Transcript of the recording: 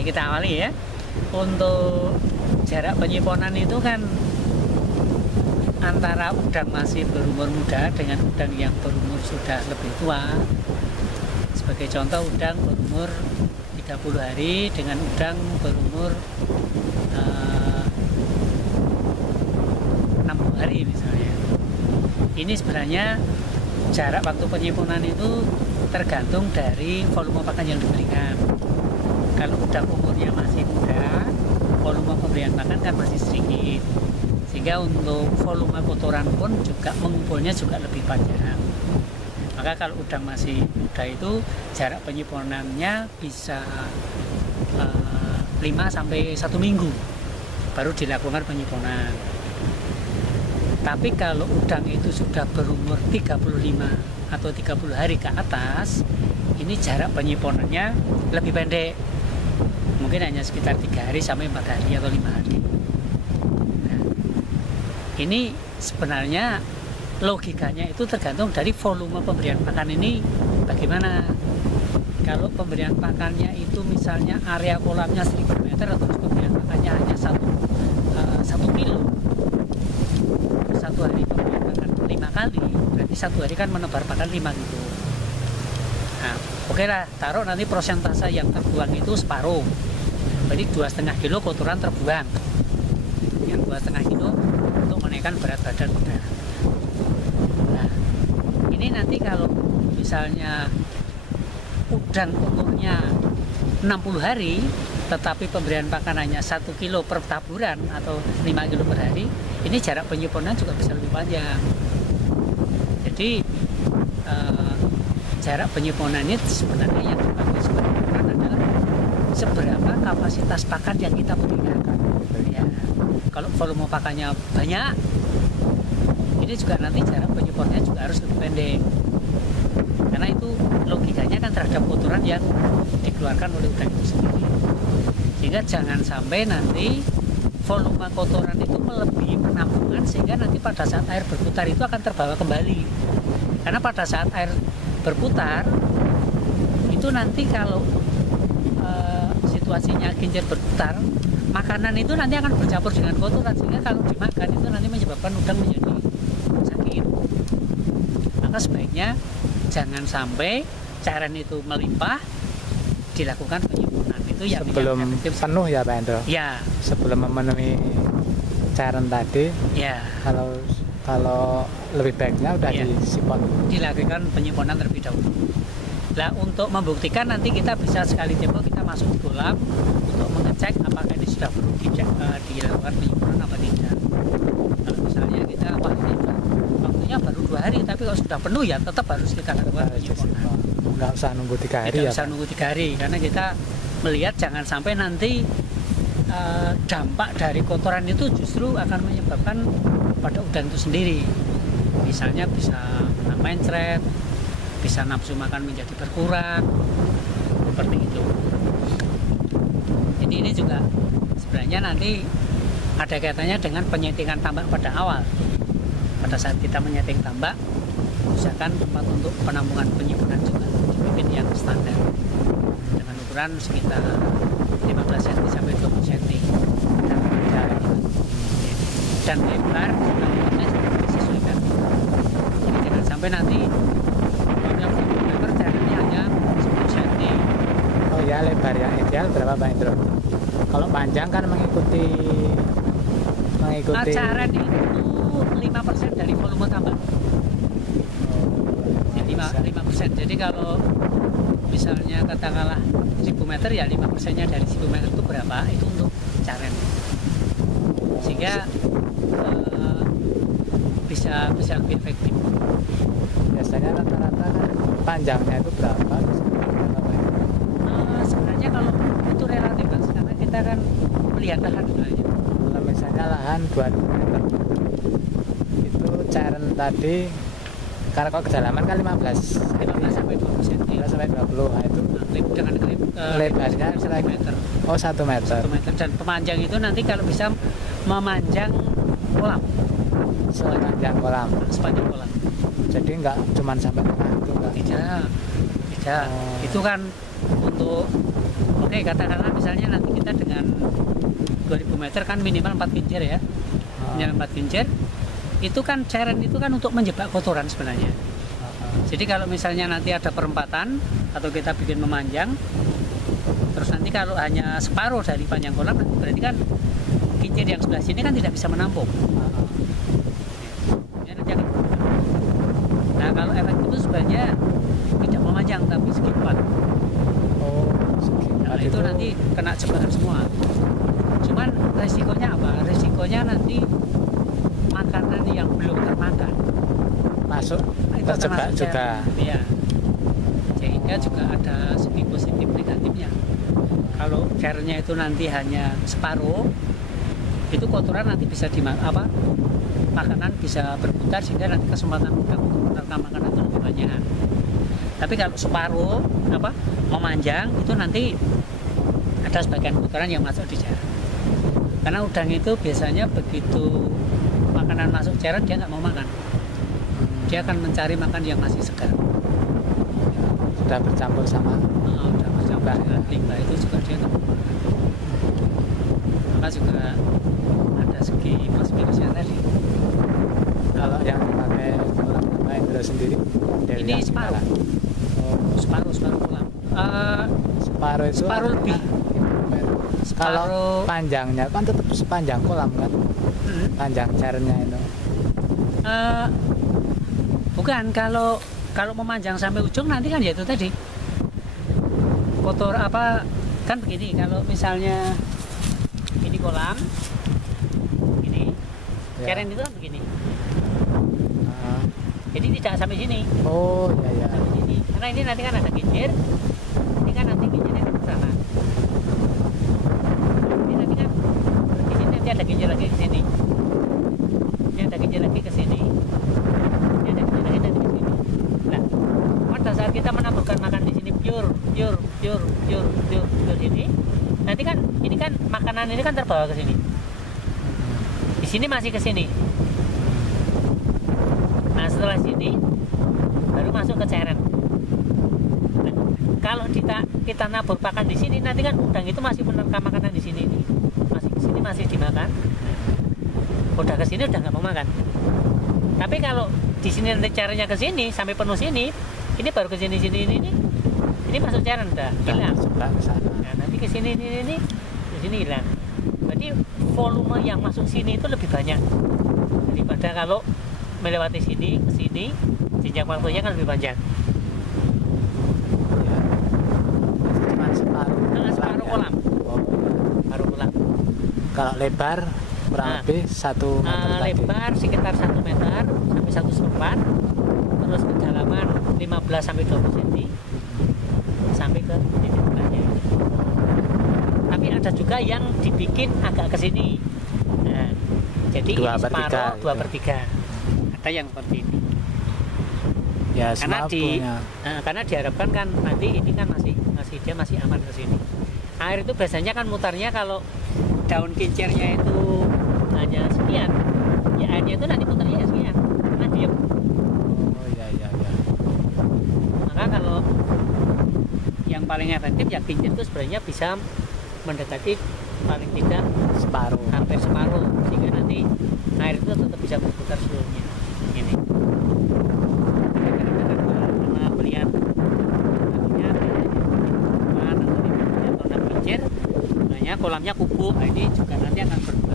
Oke, kita awali ya. Untuk jarak penyimpanan itu kan antara udang masih berumur muda dengan udang yang berumur sudah lebih tua. Sebagai contoh, udang berumur 30 hari dengan udang berumur 60 hari misalnya. Ini sebenarnya jarak waktu penyimpanan itu tergantung dari volume pakan yang diberikan. Kalau udang umurnya masih muda, volume pemberian pakan kan masih sedikit, sehingga untuk volume kotoran pun juga mengumpulnya juga lebih panjang. Maka kalau udang masih muda itu jarak penyimpanannya bisa 5 sampai 1 minggu baru dilakukan penyimpanan. Tapi kalau udang itu sudah berumur 35 atau 30 hari ke atas, ini jarak penyimpanannya lebih pendek. Mungkin hanya sekitar 3 hari sampai 4 hari atau 5 hari. Nah, ini sebenarnya logikanya itu tergantung dari volume pemberian pakan ini bagaimana. Kalau pemberian pakannya itu misalnya area kolamnya 1000 meter, terus pemberian pakannya hanya 1 kilo. Satu hari pemberian pakan 5 kali, berarti satu hari kan menebar pakan 5 gitu. Nah, oke lah, taruh nanti persentase yang terbuang itu separuh. Berarti 2,5 kilo kotoran terbuang. Yang 2,5 kilo untuk menaikkan berat badan udang. Nah, ini nanti kalau misalnya udang umurnya 60 hari, tetapi pemberian pakan hanya 1 kilo per taburan atau 5 kilo per hari, ini jarak penyimpanan juga bisa lebih panjang. Jadi jarak penyimpanan ini sebenarnya yang dipakai sebagai ukuran adalah seberapa kapasitas pakan yang kita berikan. Ya, kalau volume pakannya banyak, ini juga nanti jarak penyimpanannya juga harus lebih pendek. Karena itu logikanya kan terhadap kotoran yang dikeluarkan oleh udang itu sendiri. Sehingga jangan sampai nanti volume kotoran itu melebihi penampungan, sehingga nanti pada saat air berputar itu akan terbawa kembali. Karena pada saat air berputar itu nanti kalau situasinya kincir berputar, makanan itu nanti akan bercampur dengan kotoran, sehingga kalau dimakan itu nanti menyebabkan udang menjadi sakit. Maka sebaiknya jangan sampai cairan itu melimpah, dilakukan penyimpanan. Itu yang sebelum penuh ya Pak Hendro? Ya. Sebelum memenuhi cairan tadi, ya. Kalau lebih baiknya udah ya, disimpan. Dilakukan penyimpanan terlebih dahulu. Nah, untuk membuktikan nanti kita bisa sekali tempo kita masuk di kolam untuk mengecek apakah ini sudah perlu dilakukan penyimpanan apa tidak. Kalau misalnya kita waktunya baru 2 hari, tapi kalau sudah penuh ya tetap harus kita lakukan penyimpanan. Nggak usah nunggu 3 hari. Tidak usah nunggu 3 hari, karena kita melihat jangan sampai nanti dampak dari kotoran itu justru akan menyebabkan pada udang itu sendiri. Misalnya bisa mencret, bisa nafsu makan menjadi berkurang, seperti itu. Jadi ini juga sebenarnya nanti ada kaitannya dengan penyetingan tambak pada awal. Pada saat kita menyeting tambak, usahakan tempat untuk penampungan penyimpanan juga dibikin yang standar dengan ukuran sekitar 15 cm sampai 20 cm dan lebar juga disesuaikan. Jadi jangan sampai nanti jaraknya hanya 10 cm. Oh ya, lebar yang ideal berapa Pak Hendro? Kalau panjang kan mengikuti cairan itu 5% dari volume tambak. Jadi 5%. Jadi kalau misalnya katakanlah 1000 meter ya 5%-nya dari 1000 meter itu berapa? Itu untuk cairan. Sehingga bisa lebih efektif. Biasanya rata-rata kan panjangnya itu berapa? Sebenarnya kalau itu relatif Mas, karena kita kan melihat lahan sebenarnya. Kalau misalnya lahan 20 meter itu cairan tadi, karena kalau kedalaman kan 15 sampai 20 cm. 15 sampai 20, nah itu dengan lebarnya 1 meter. Oh 1 meter. 1 meter, dan pemanjang itu nanti kalau bisa memanjang kolam. Sepanjang kolam. Sepanjang kolam. Jadi nggak cuma sampai tengah itu Pak? Tidak. Itu kan untuk Oke, katakanlah misalnya nanti kita dengan 2000 meter kan minimal 4 kincir ya. Minimal 4 kincir. Itu kan cairan itu kan untuk menjebak kotoran sebenarnya. Jadi kalau misalnya nanti ada perempatan atau kita bikin memanjang, terus nanti kalau hanya separuh dari panjang kolam, berarti kan kincir yang sebelah sini kan tidak bisa menampung. Ya, nanti akan. Nah kalau efek itu sebenarnya tidak memanjang tapi segi 4. Nah, itu nanti kena jebakan semua. Cuman resikonya apa? Resikonya nanti makanan yang belum termakan masuk itu terjebak juga. Ya. Sehingga juga ada segi positif negatifnya. Kalau cairnya itu nanti hanya separuh, itu kotoran nanti bisa makanan bisa berputar sehingga nanti kesempatan udang untuk menerkam makanan itu lebih banyak. Tapi kalau separuh memanjang itu nanti ada sebagian kotoran yang masuk di cairan. Karena udang itu biasanya begitu makanan masuk cairan dia nggak mau makan. Dia akan mencari makan yang masih segar. Sudah bercampur sama Udah bercampur dengan limbah itu juga dia nggak mau makan. Maka juga ada segi plus minusnya tadi. kalau yang pakai kolam Indra sendiri Ini separuh. Separuh kolam. Separuh itu Separuh lebih. Kalau panjangnya kan tetap sepanjang kolam kan, panjang cairannya itu. Bukan, kalau memanjang sampai ujung nanti kan ya itu tadi kotor kan begini. Kalau misalnya ini kolam ini cairan itu kan begini. Jadi tidak sampai sini. Oh ya. Sampai sini. Karena ini nanti kan ada kincir. Ini kan nanti kincirnya ke sana. Ini nanti kan di sini nanti ada kincir lagi ke sini. Ini ada kincir lagi ke sini. Ini ada kincir lagi nanti ke sini. Nah, pada saat kita menaburkan makan di sini pure ini, nanti kan ini kan makanan ini kan terbawa ke sini. Di sini masih ke sini. Nah, setelah sini baru masuk ke cairan. Nah, kalau kita nabur pakan di sini, nanti kan udang itu masih menerkam makanan di sini nih. Masih di sini masih dimakan. Udah ke sini udah nggak mau makan. Tapi kalau di sini nanti cairannya ke sini sampai penuh sini, ini baru ke sini ini masuk cairan udah hilang. Nah, nanti ke sini ini ke sini hilang. Berarti volume yang masuk sini itu lebih banyak daripada kalau melewati sini ke sini, jenjang waktunya kan lebih panjang. Cuma separuh Kolam. Separuh kolam. Kalau lebar kurang lebih 1 meter tadi. Lebar sekitar 1 meter sampai 1,4, terus kedalaman 15 sampai 20 cm sampai ke titik tengahnya. Tapi ada juga yang dibikin agak ke sini. Nah, jadi 2/3. Ada yang seperti ini. Ya, karena diharapkan kan nanti ini kan dia masih aman ke sini. Air itu biasanya kan mutarnya kalau daun kincirnya itu hanya sekian, ya airnya itu nanti mutarnya sekian, karena diam. Oh ya. Maka kalau yang paling efektif ya kincir itu sebenarnya bisa mendekati paling tidak hampir separuh, sehingga nanti air itu tetap bisa berputar seluruhnya. Ini karena melihat kincir, makanya kolamnya kubu. Ini juga nanti akan berputar